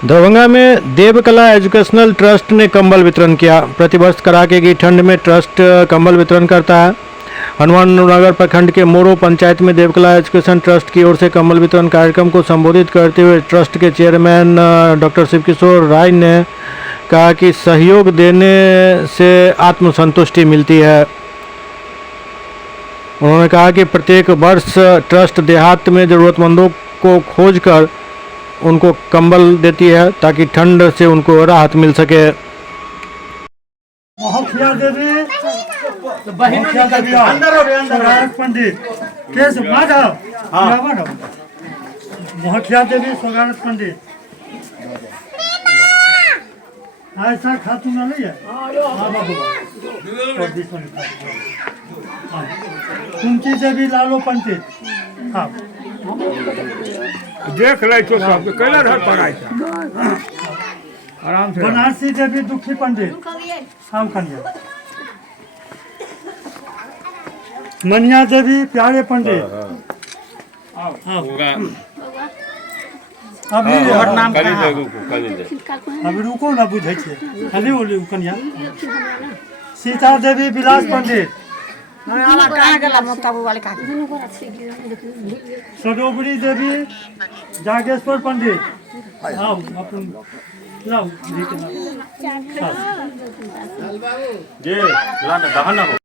दरभंगा में Devkala educational trust ने कंबल वितरण किया। प्रतिवर्ष कड़ाके की ठंड में ट्रस्ट कंबल वितरण करता है। हनुमाननगर प्रखंड के मोरो पंचायत में देवकला एजुकेशन ट्रस्ट की ओर से कंबल वितरण कार्यक्रम को संबोधित करते हुए ट्रस्ट के चेयरमैन डॉक्टर शिवकिशोर राय ने कहा कि सहयोग देने से आत्मसंतुष्टि मिलती है। उन्होंने कहा कि प्रत्येक वर्ष ट्रस्ट देहात में ज़रूरतमंदों को खोजकर उनको कंबल देती है ताकि ठंड से उनको राहत मिल सके। मुखिया देवी पंडित केस माधव मुखिया देवी स्वगारत पंडित ऐसा खातून नहीं है। कुंती देवी लालो पंडित देख ले तो सब कैला घर पर आए आराम से। बनारसी देवी दुखी पंडित शाम कन्या मनिया देवी प्यारे पंडित अभी रुको ना बुझे खाली बोली कन्या सीता देवी विलास पंडित सडोबरी देवी जागेश्वर पंडित आओ अपन लाओ